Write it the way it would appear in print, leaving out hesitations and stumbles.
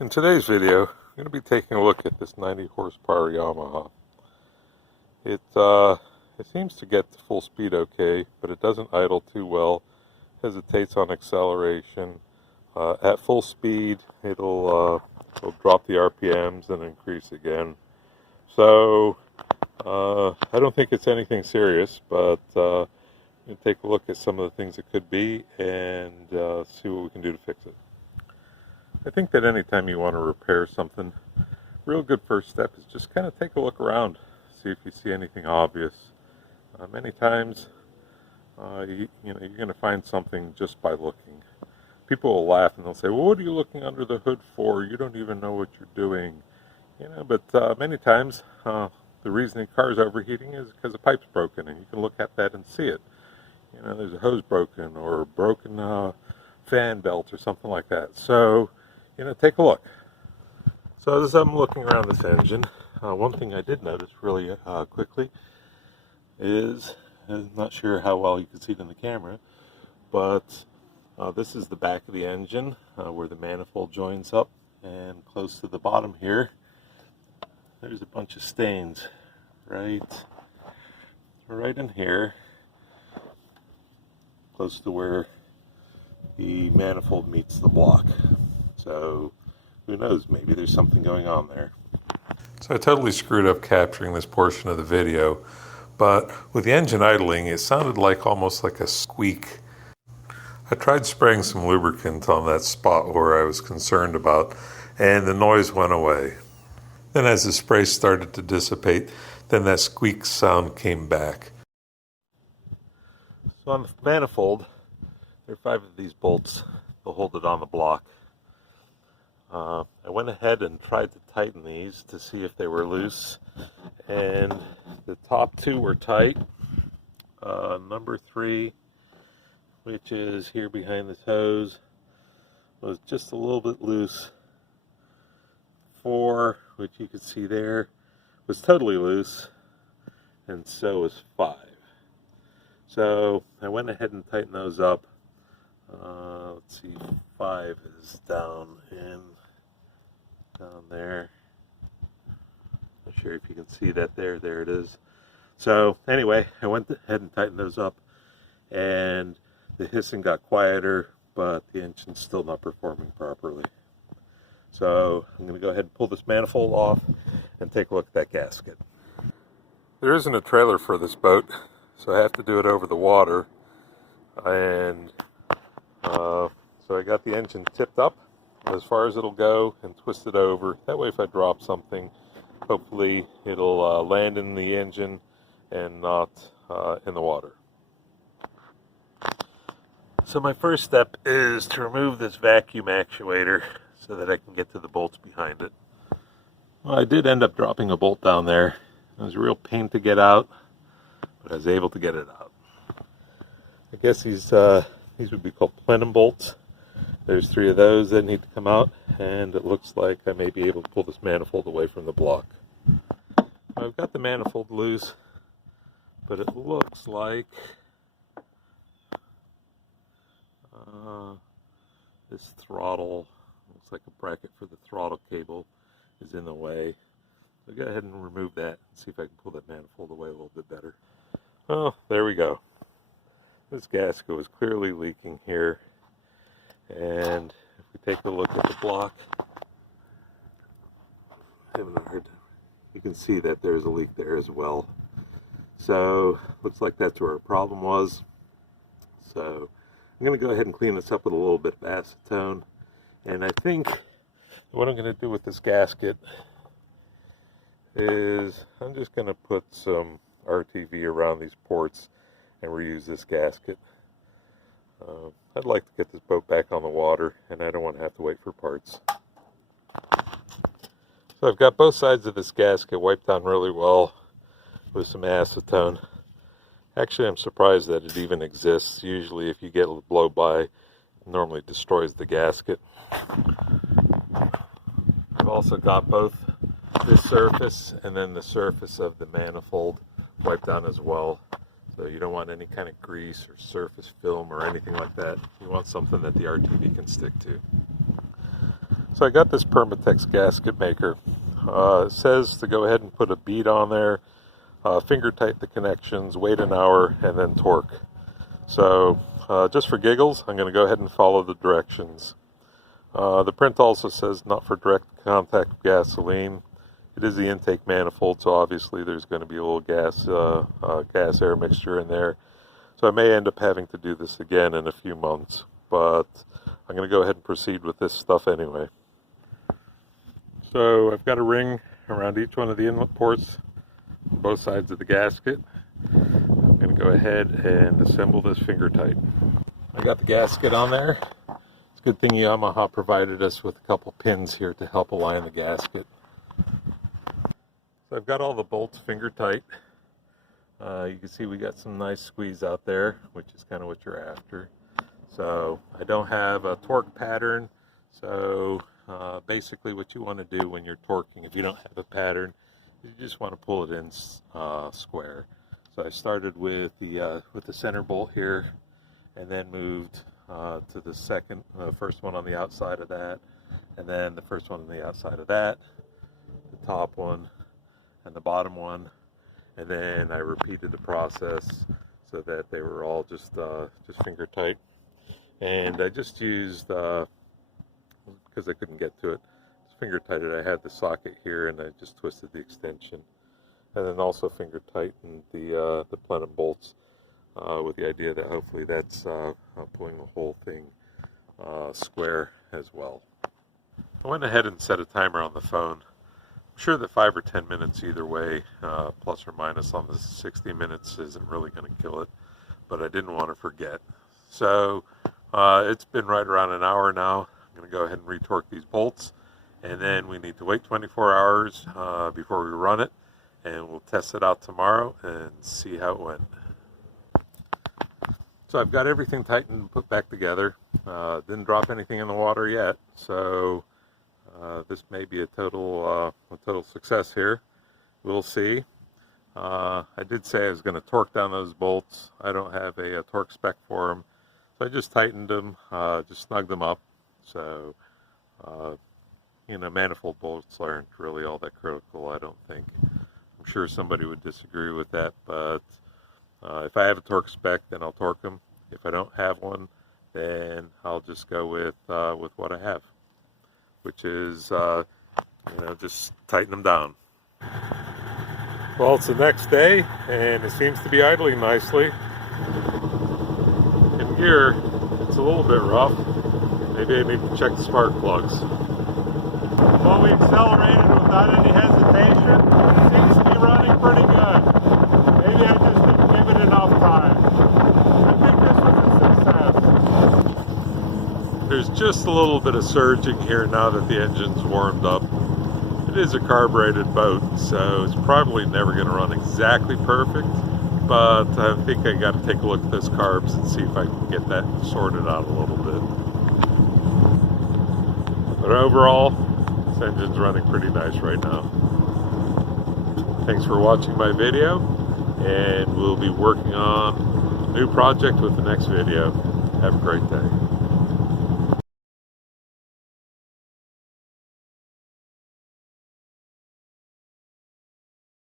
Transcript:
In today's video, I'm going to be taking a look at this 90 horsepower Yamaha. It seems to get to full speed okay, but it doesn't idle too well, hesitates on acceleration. At full speed, it'll drop the RPMs and increase again. So, I don't think it's anything serious, but I'm going to take a look at some of the things it could be and see what we can do to fix it. I think that anytime you want to repair something, real good first step is just kind of take a look around, see if you see anything obvious. Many times, you're going to find something just by looking. People will laugh and they'll say, "Well, what are you looking under the hood for? You don't even know what you're doing." But many times, the reason the car is overheating is because the pipe's broken, and you can look at that and see it. There's a hose broken or a broken fan belt or something like that. So, take a look. So as I'm looking around this engine, one thing I did notice really quickly is, I'm not sure how well you can see it in the camera, but this is the back of the engine where the manifold joins up, and close to the bottom here, there's a bunch of stains right in here, close to where the manifold meets the block. So who knows, maybe there's something going on there. So I totally screwed up capturing this portion of the video, but with the engine idling, it sounded almost like a squeak. I tried spraying some lubricant on that spot where I was concerned about, and the noise went away. Then as the spray started to dissipate, then that squeak sound came back. So on the manifold, there are 5 of these bolts to hold it on the block. I went ahead and tried to tighten these to see if they were loose, and the top 2 were tight. Number 3, which is here behind this hose, was just a little bit loose. 4, which you can see there, was totally loose, and so was 5. So I went ahead and tightened those up. Let's see, 5 is down there. Not sure if you can see that there it is. So anyway, I went ahead and tightened those up, and the hissing got quieter, but the engine's still not performing properly. So I'm going to go ahead and pull this manifold off and take a look at that gasket. There isn't a trailer for this boat, so I have to do it over the water, and so I got the engine tipped up as far as it'll go and twist it over. That way if I drop something, hopefully it'll land in the engine and not in the water. So my first step is to remove this vacuum actuator so that I can get to the bolts behind it. Well, I did end up dropping a bolt down there. It was a real pain to get out, but I was able to get it out. I guess these would be called Plenum Bolts. There's 3 of those that need to come out, and it looks like I may be able to pull this manifold away from the block. I've got the manifold loose, but it looks like this throttle, looks like a bracket for the throttle cable, is in the way. So go ahead and remove that and see if I can pull that manifold away a little bit better. Oh, there we go. This gasket was clearly leaking here, and if we take a look at the block, you can see that there's a leak there as well. So looks like that's where our problem was. So I'm going to go ahead and clean this up with a little bit of acetone, and I think what I'm going to do with this gasket is I'm just going to put some RTV around these ports and reuse this gasket. I'd like to get this boat back on the water, and I don't want to have to wait for parts. So I've got both sides of this gasket wiped down really well with some acetone. Actually, I'm surprised that it even exists. Usually if you get a blow-by, it normally destroys the gasket. I've also got both this surface and then the surface of the manifold wiped down as well. So you don't want any kind of grease or surface film or anything like that. You want something that the RTV can stick to. So I got this Permatex gasket maker. It says to go ahead and put a bead on there, finger tight the connections, wait an hour, and then torque. So just for giggles, I'm going to go ahead and follow the directions. The print also says not for direct contact with gasoline. It is the intake manifold, so obviously there's going to be a little gas-air mixture in there. So I may end up having to do this again in a few months, but I'm going to go ahead and proceed with this stuff anyway. So I've got a ring around each one of the inlet ports on both sides of the gasket. I'm going to go ahead and assemble this finger tight. I got the gasket on there. It's a good thing Yamaha provided us with a couple pins here to help align the gasket. So I've got all the bolts finger tight. You can see we got some nice squeeze out there, which is kind of what you're after. So I don't have a torque pattern, so basically what you want to do when you're torquing, if you don't have a pattern, you just want to pull it in square. So I started with the center bolt here, and then moved to the first one on the outside of that, and then the first one on the outside of that, the top one, and the bottom one, and then I repeated the process so that they were all just finger tight. And I just used, because I couldn't get to it, just finger tighted. I had the socket here, and I just twisted the extension, and then also finger tightened the Plenum Bolts with the idea that hopefully that's pulling the whole thing square as well. I went ahead and set a timer on the phone. I'm sure that 5 or 10 minutes either way, plus or minus on the 60 minutes, isn't really going to kill it, but I didn't want to forget. So it's been right around an hour now. I'm going to go ahead and retorque these bolts, and then we need to wait 24 hours before we run it, and we'll test it out tomorrow and see how it went. So I've got everything tightened and put back together. Didn't drop anything in the water yet, so this may be a total success here. We'll see. I did say I was going to torque down those bolts. I don't have a torque spec for them, so I just tightened them, just snugged them up. So, manifold bolts aren't really all that critical, I don't think. I'm sure somebody would disagree with that, but if I have a torque spec, then I'll torque them. If I don't have one, then I'll just go with what I have, which is just tighten them down. Well, it's the next day, and it seems to be idling nicely. In gear, it's a little bit rough. Maybe I need to check the spark plugs. Well, we accelerated without any hesitation. It seems to be running pretty good. Maybe I just didn't give it enough time. I think this was a success. There's just a little bit of surging here now that the engine's warmed up. It is a carbureted boat, so it's probably never going to run exactly perfect, but I think I got to take a look at those carbs and see if I can get that sorted out a little bit. But overall, this engine's running pretty nice right now. Thanks for watching my video, and we'll be working on a new project with the next video. Have a great day.